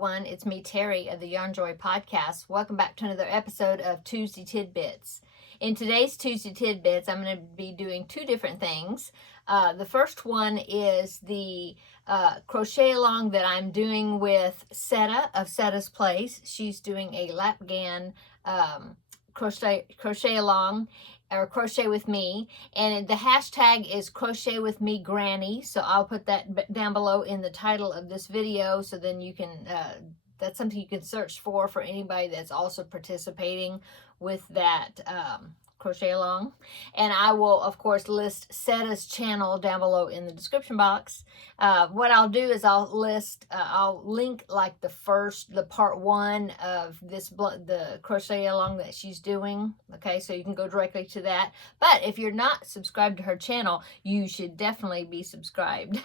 everyone. It's me, Terri, of the Yarn Joy Podcast. Welcome back to another episode of Tuesday Tidbits. In today's Tuesday Tidbits, I'm going to be doing two different things. The first one is the crochet along that I'm doing with Seta of Seta's Place. She's doing a lapgan crochet along, or crochet with me, and the hashtag is crochetwithmegranny, so I'll put that down below in the title of this video, so then you can that's something you can search for anybody that's also participating with that crochet along. And I will of course list Seta's channel down below in the description box. What I'll do is I'll link like the part 1 of the crochet along that she's doing, okay, so you can go directly to that. But if you're not subscribed to her channel, you should definitely be subscribed.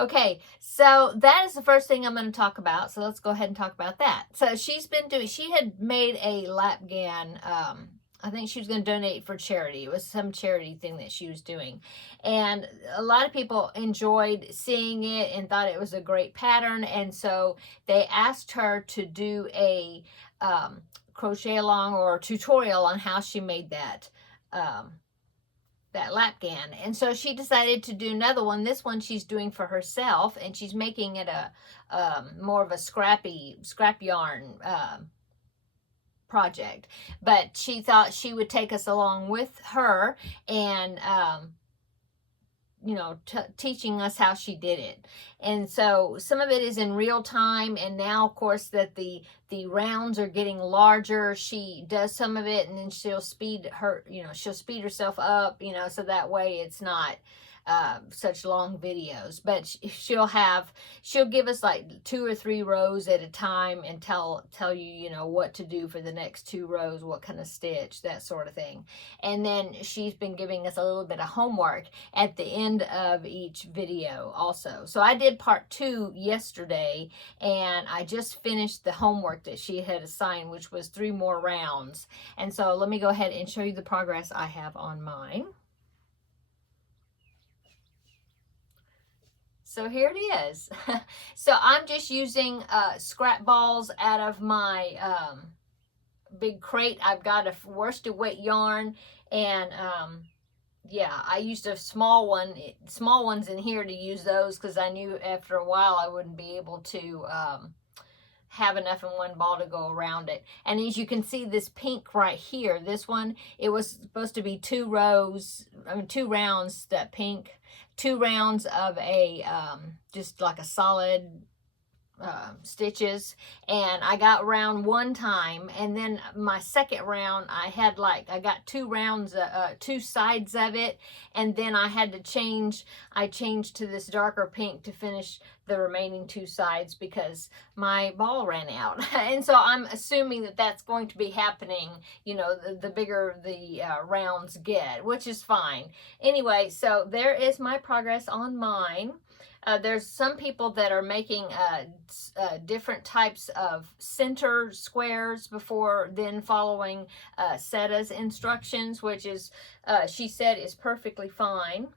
Okay, so that is the first thing I'm going to talk about, so let's go ahead and talk about that. So she had made a lapgan, I think she was going to donate for charity. It was some charity thing that she was doing. And a lot of people enjoyed seeing it and thought it was a great pattern. And so they asked her to do a crochet along or tutorial on how she made that lapgan. And so she decided to do another one. This one she's doing for herself, and she's making it a more of a scrap yarn project, but she thought she would take us along with her and teaching us how she did it. And so some of it is in real time, and now of course that the rounds are getting larger, she does some of it and then she'll speed herself up, so that way it's not such long videos. But she'll give us like 2 or 3 rows at a time and tell you what to do for the next 2 rows, what kind of stitch, that sort of thing. And then she's been giving us a little bit of homework at the end of each video also. So I did part 2 yesterday, and I just finished the homework that she had assigned, which was 3 more rounds. And so let me go ahead and show you the progress I have on mine. So here it is. So I'm just using scrap balls out of my big crate. I've got a worsted weight yarn, and yeah, I used a small ones in here to use those because I knew after a while I wouldn't be able to have enough in one ball to go around it. And as you can see, this pink right here, this one, it was supposed to be 2 rounds, that pink, 2 rounds of a just like a solid stitches, and I got round 1 time, and then my second round I got 2 rounds, 2 sides of it, and then I changed to this darker pink to finish the remaining 2 sides because my ball ran out. And so I'm assuming that that's going to be happening, the bigger the rounds get, which is fine. Anyway, so there is my progress on mine. There's some people that are making different types of center squares before then following Seta's instructions, which is, she said, is perfectly fine.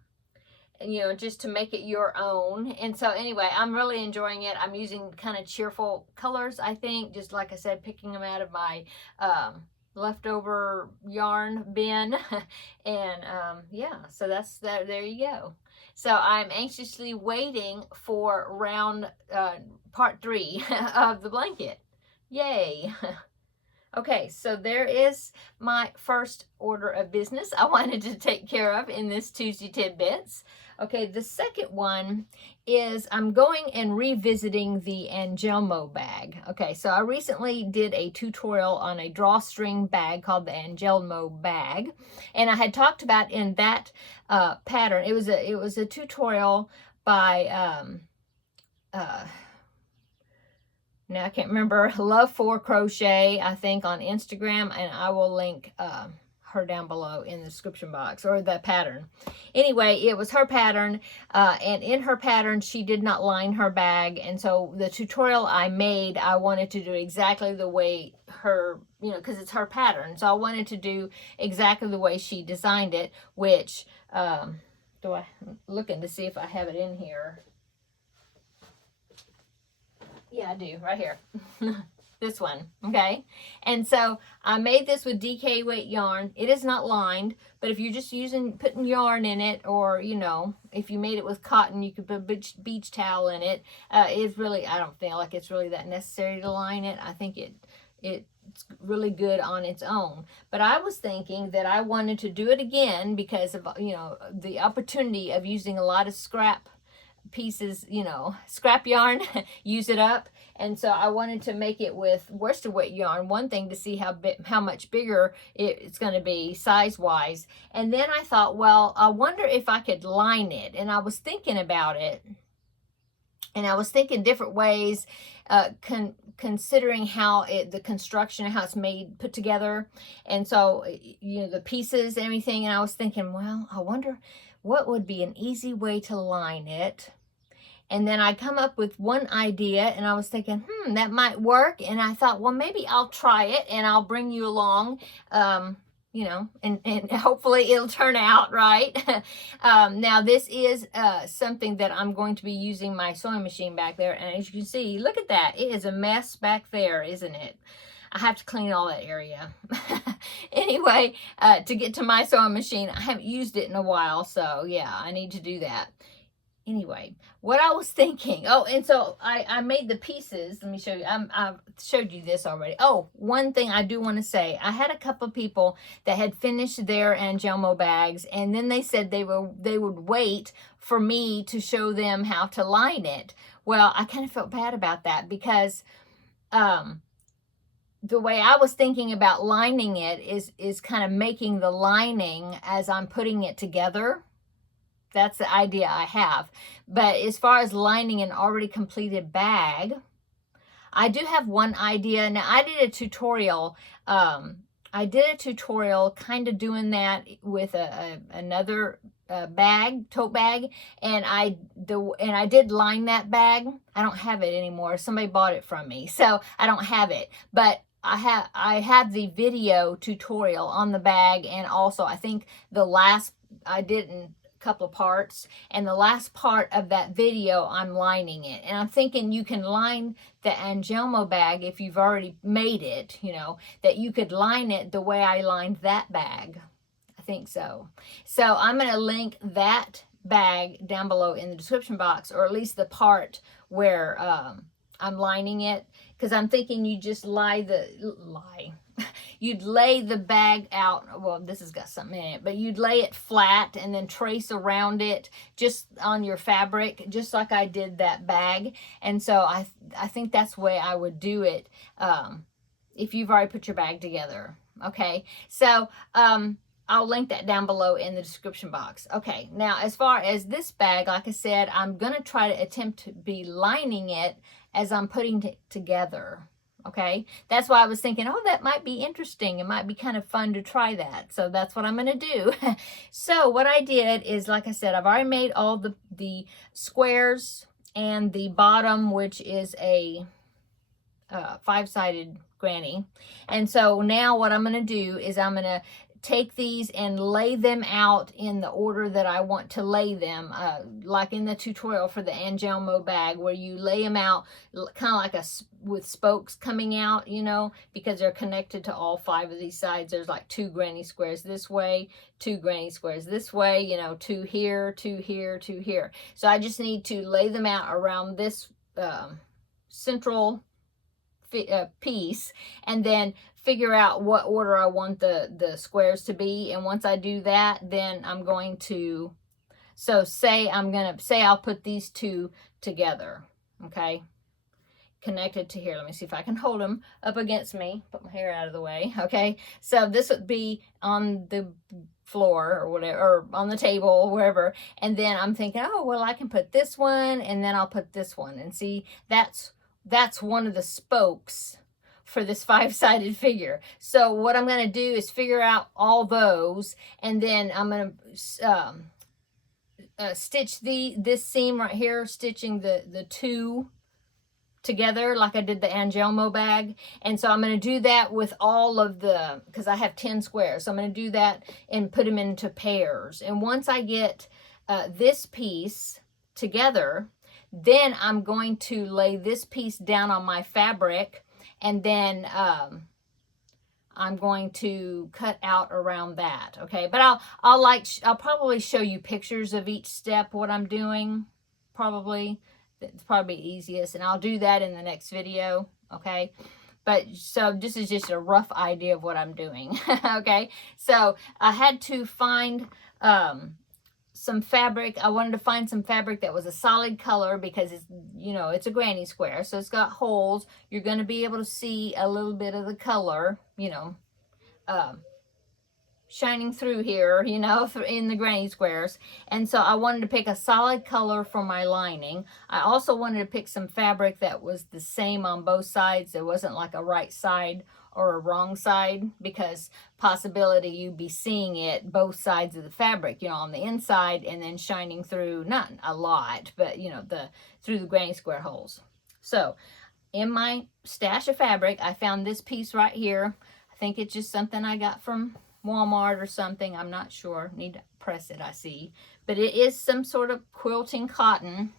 Just to make it your own. And so anyway, I'm really enjoying it. I'm using kind of cheerful colors, I think, just like I said, picking them out of my leftover yarn bin. And yeah, so that's that. There you go. So I'm anxiously waiting for round part 3 of the blanket. Yay. Okay, so there is my first order of business I wanted to take care of in this Tuesday Tidbits. Okay, the second one is I'm going and revisiting the Angelmo bag. Okay, so I recently did a tutorial on a drawstring bag called the Angelmo bag, and I had talked about in that pattern. It was a tutorial by now I can't remember, Love for Crochet, I think, on Instagram, and I will link her down below in the description box, or the pattern. Anyway, it was her pattern, and in her pattern she did not line her bag, and so the tutorial I made, I wanted to do exactly the way her, because it's her pattern, so I wanted to do exactly the way she designed it, which I'm looking to see if I have it in here. Yeah, I do, right here. This one, okay? And so I made this with DK weight yarn. It is not lined, but if you're just putting yarn in it, or, you know, if you made it with cotton, you could put a beach towel in it. It's really, I don't feel like it's really that necessary to line it. I think it's really good on its own. But I was thinking that I wanted to do it again because of, you know, the opportunity of using a lot of scrap pieces, you know, scrap yarn, use it up. And so I wanted to make it with worsted weight yarn, one thing, to see how much bigger it's going to be size wise. And then I thought, well, I wonder if I could line it. And I was thinking about it, and I was thinking different ways, considering how the construction, how it's made, put together. And so, you know, the pieces and everything. And I was thinking, well, I wonder what would be an easy way to line it. And then I come up with one idea, and I was thinking, that might work. And I thought, well, maybe I'll try it and I'll bring you along, you know, and hopefully it'll turn out right. Now this is something that I'm going to be using my sewing machine back there. And as you can see, look at that. It is a mess back there, isn't it? I have to clean all that area. Anyway, to get to my sewing machine, I haven't used it in a while. So yeah, I need to do that. Anyway, what I was thinking, oh, and so I made the pieces. Let me show you. I've showed you this already. Oh, one thing I do want to say, I had a couple of people that had finished their Angelmo bags, and then they said they would wait for me to show them how to line it. Well, I kind of felt bad about that, because the way I was thinking about lining it is kind of making the lining as I'm putting it together. That's the idea I have. But as far as lining an already completed bag, I do have one idea. Now, I did a tutorial. I did a tutorial kind of doing that with another bag, tote bag, and I did line that bag. I don't have it anymore. Somebody bought it from me, so I don't have it. But I have the video tutorial on the bag, and also I think the last I didn't. Couple of parts, and the last part of that video I'm lining it. And I'm thinking you can line the Angelmo bag if you've already made it, you know, that you could line it the way I lined that bag. I think so. So I'm going to link that bag down below in the description box, or at least the part where I'm lining it, because I'm thinking you just you'd lay the bag out. Well, this has got something in it, but you'd lay it flat and then trace around it just on your fabric, just like I did that bag. And so I think that's the way I would do it if you've already put your bag together. Okay, so I'll link that down below in the description box. Okay, now as far as this bag, like I said, I'm going to try to attempt to be lining it as I'm putting it together. Okay, that's why I was thinking, oh, that might be interesting. It might be kind of fun to try that. So that's what I'm going to do. So what I did is, like I said, I've already made all the squares and the bottom, which is a 5-sided granny. And so now what I'm going to do is I'm going to take these and lay them out in the order that I want to lay them, like in the tutorial for the Angelmo bag, where you lay them out kind of like with spokes coming out, you know, because they're connected to all 5 of these sides. There's like 2 granny squares this way, 2 granny squares this way, you know, 2 here, 2 here, 2 here. So I just need to lay them out around this central piece, and then figure out what order I want the squares to be. And once I do that, then I'm going to, so say I'll put these 2 together, okay, connected to here. Let me see if I can hold them up against me, put my hair out of the way. Okay, so this would be on the floor or whatever, or on the table or wherever, and then I'm thinking, oh, well, I can put this one, and then I'll put this one, and see, that's one of the spokes for this 5-sided figure. So what I'm going to do is figure out all those, and then I'm going to stitch this seam right here, stitching the 2 together like I did the Angelmo bag. And so I'm going to do that with all of because I have 10 squares. So I'm going to do that and put them into pairs. And once I get this piece together, Then I'm going to lay this piece down on my fabric, and then I'm going to cut out around that, okay? But I'll probably show you pictures of each step, what I'm doing, probably. It's probably easiest, and I'll do that in the next video, okay? But so this is just a rough idea of what I'm doing, okay? So I had to find some fabric. I wanted to find some fabric that was a solid color because it's, you know, it's a granny square, so it's got holes. You're going to be able to see a little bit of the color, you know, shining through here, you know, in the granny squares. And so I wanted to pick a solid color for my lining. I also wanted to pick some fabric that was the same on both sides. There wasn't like a right side or a wrong side, because possibility you'd be seeing it both sides of the fabric, you know, on the inside and then shining through, not a lot, but you know, through the granny square holes. So in my stash of fabric, I found this piece right here. I think it's just something I got from Walmart or something. I'm not sure. Need to press it, I see. But it is some sort of quilting cotton.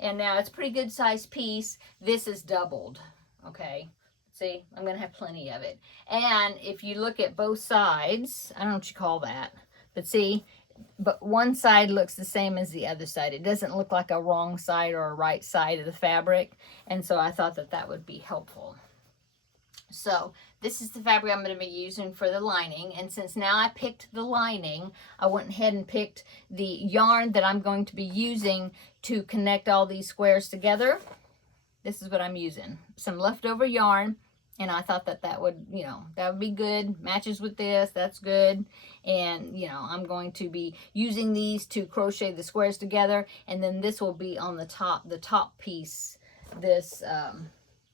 And now it's a pretty good sized piece. This is doubled. Okay. See, I'm going to have plenty of it. And if you look at both sides, I don't know what you call that, but see, but one side looks the same as the other side. It doesn't look like a wrong side or a right side of the fabric. And so I thought that that would be helpful. So this is the fabric I'm going to be using for the lining. And since now I picked the lining, I went ahead and picked the yarn that I'm going to be using to connect all these squares together. This is what I'm using. Some leftover yarn. And I thought that that would, you know, that would be good. Matches with this. That's good. And, you know, I'm going to be using these to crochet the squares together. And then this will be on the top piece. This,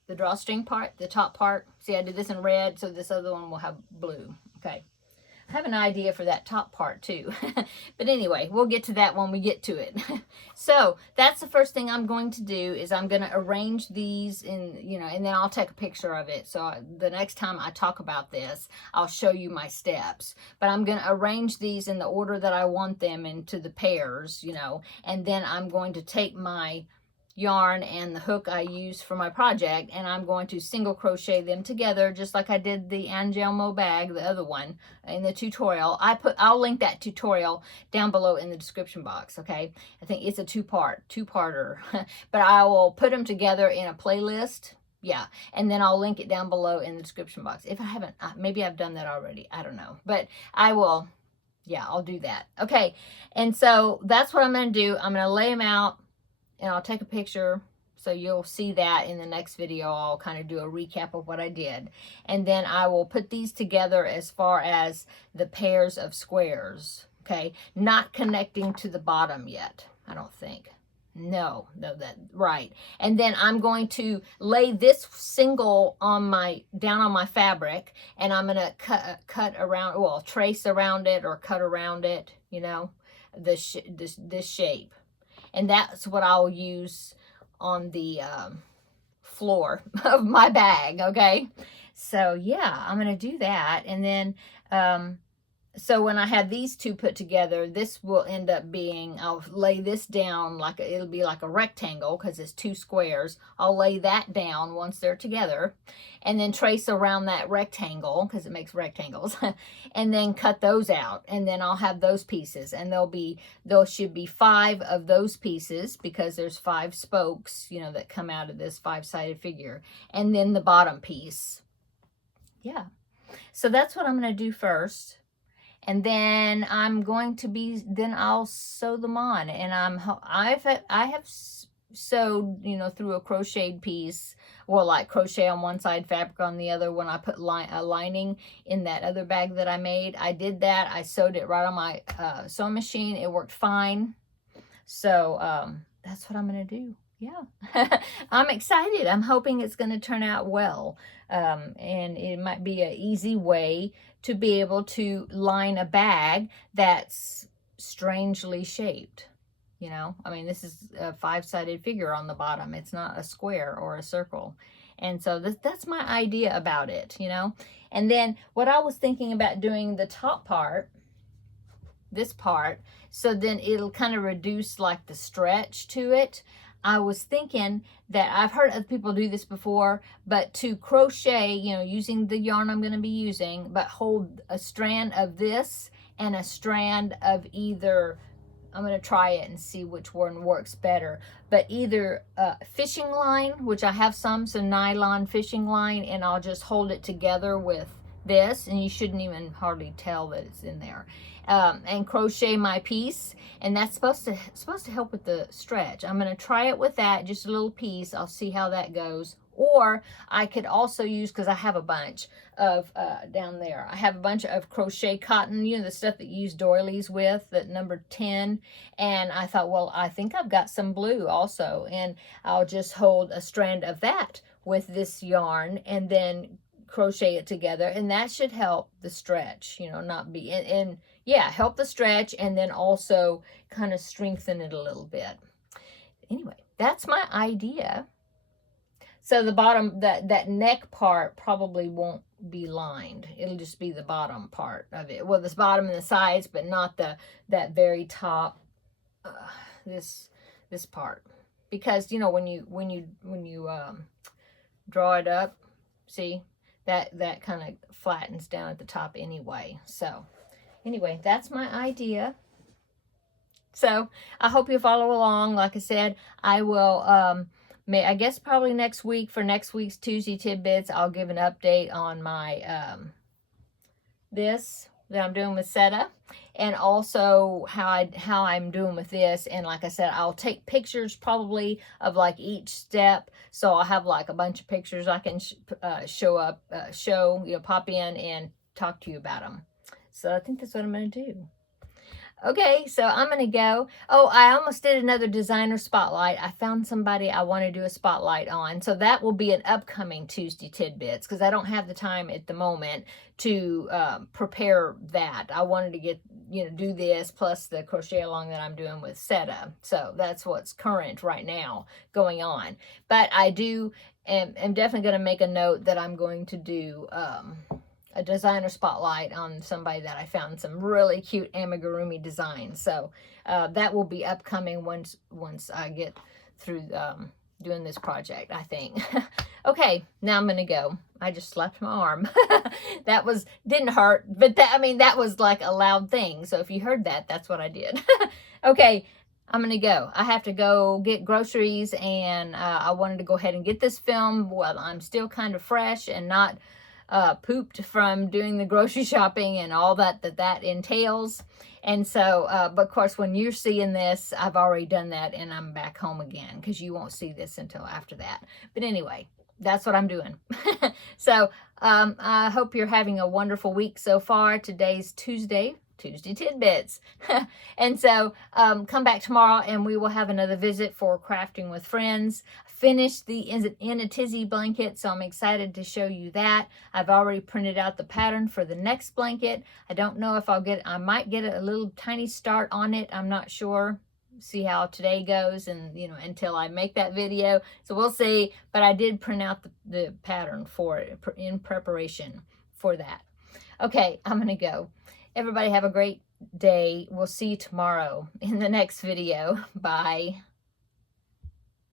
the drawstring part, the top part. See, I did this in red, so this other one will have blue. Okay. I have an idea for that top part too. But anyway, we'll get to that when we get to it. So that's the first thing I'm going to do, is I'm going to arrange these in, you know, and then I'll take a picture of it. So the next time I talk about this, I'll show you my steps. But I'm going to arrange these in the order that I want them into the pairs, you know, and then I'm going to take my yarn and the hook I use for my project, and I'm going to single crochet them together just like I did the Angelmo bag, the other one, in the tutorial. I'll link that tutorial down below in the description box, okay? I think it's a two-parter, but I will put them together in a playlist. Yeah, and then I'll link it down below in the description box. If I haven't, maybe I've done that already. I don't know, but I will. Yeah, I'll do that. Okay, and so that's what I'm going to do. I'm going to lay them out, and I'll take a picture, so you'll see that in the next video. I'll kind of do a recap of what I did. And then I will put these together as far as the pairs of squares, okay? Not connecting to the bottom yet, I don't think. No, right. And then I'm going to lay this single on down on my fabric, and I'm going to cut around, well, trace around it or cut around it, you know, this shape. And that's what I'll use on the floor of my bag, okay? So, yeah, I'm going to do that. And then, so when I have these two put together, this will end up being, I'll lay this down like, it'll be like a rectangle because it's two squares. I'll lay that down once they're together, and then trace around that rectangle because it makes rectangles, and then cut those out. And then I'll have those pieces, and there should be 5 of those pieces because there's 5 spokes, you know, that come out of this 5-sided figure. And then the bottom piece. Yeah. So that's what I'm going to do first. And then I'm going to then I'll sew them on. And I have sewed, you know, through a crocheted piece, or like crochet on one side, fabric on the other. When I put a lining in that other bag that I made, I did that. I sewed it right on my sewing machine. It worked fine. So that's what I'm going to do. Yeah, I'm excited. I'm hoping it's going to turn out well. And it might be an easy way to be able to line a bag that's strangely shaped. You know, I mean, this is a 5-sided figure on the bottom. It's not a square or a circle. And so that's my idea about it, you know. And then what I was thinking about doing the top part, this part, so then it'll kind of reduce like the stretch to it. I was thinking that I've heard other people do this before, but to crochet, you know, using the yarn I'm going to be using, but hold a strand of this and a strand of either, I'm going to try it and see which one works better, but either fishing line, which I have some nylon fishing line, and I'll just hold it together with this, and you shouldn't even hardly tell that it's in there, and crochet my piece, and that's supposed to help with the stretch. I'm going to try it with that, just a little piece. I'll see how that goes. Or I could also use, because I have a bunch of down there, I have a bunch of crochet cotton, you know, the stuff that you use doilies with, that number 10, and I thought, well, I think I've got some blue also, and I'll just hold a strand of that with this yarn and then crochet it together, and that should help the stretch, you know, not be, and yeah, help the stretch, and then also kind of strengthen it a little bit. Anyway, that's my idea. So the bottom, that neck part probably won't be lined. It'll just be the bottom part of it. Well, this bottom and the sides, but not that very top, this part. Because, you know, when you draw it up, see, that kind of flattens down at the top anyway. So anyway, that's my idea. So I hope you follow along. Like I said, I will, I guess probably next week, for next week's Tuesday Tidbits, I'll give an update on my, this that I'm doing with Seta, and also how I'm doing with this. And like I said, I'll take pictures probably of like each step, so I'll have like a bunch of pictures I can show, you know, pop in and talk to you about them. So I think that's what I'm going to do. Okay, so I'm going to go. Oh, I almost did another designer spotlight. I found somebody I want to do a spotlight on. So that will be an upcoming Tuesday Tidbits, because I don't have the time at the moment to prepare that. I wanted to get, you know, do this plus the crochet along that I'm doing with Seta. So that's what's current right now going on. But I am definitely going to make a note that I'm going to do a designer spotlight on somebody that I found some really cute amigurumi designs. So that will be upcoming once I get through doing this project, I think. Okay, now I'm gonna go. I just slapped my arm. That didn't hurt, but that was like a loud thing. So if you heard that, that's what I did. Okay, I'm gonna go. I have to go get groceries, and I wanted to go ahead and get this film while I'm still kind of fresh and not pooped from doing the grocery shopping and all that entails. And so, but of course, when you're seeing this, I've already done that, and I'm back home again, because you won't see this until after that. But anyway, that's what I'm doing. So I hope you're having a wonderful week so far. Today's Tuesday Tidbits. And so come back tomorrow, and we will have another visit for Crafting with Friends. Finished the In a Tizzy blanket, so I'm excited to show you that. I've already printed out the pattern for the next blanket. I don't know if I might get a little tiny start on it. I'm not sure. See how today goes, and you know, until I make that video. So we'll see. But I did print out the pattern for it in preparation for that. Okay, I'm gonna go. Everybody have a great day. We'll see you tomorrow in the next video. Bye.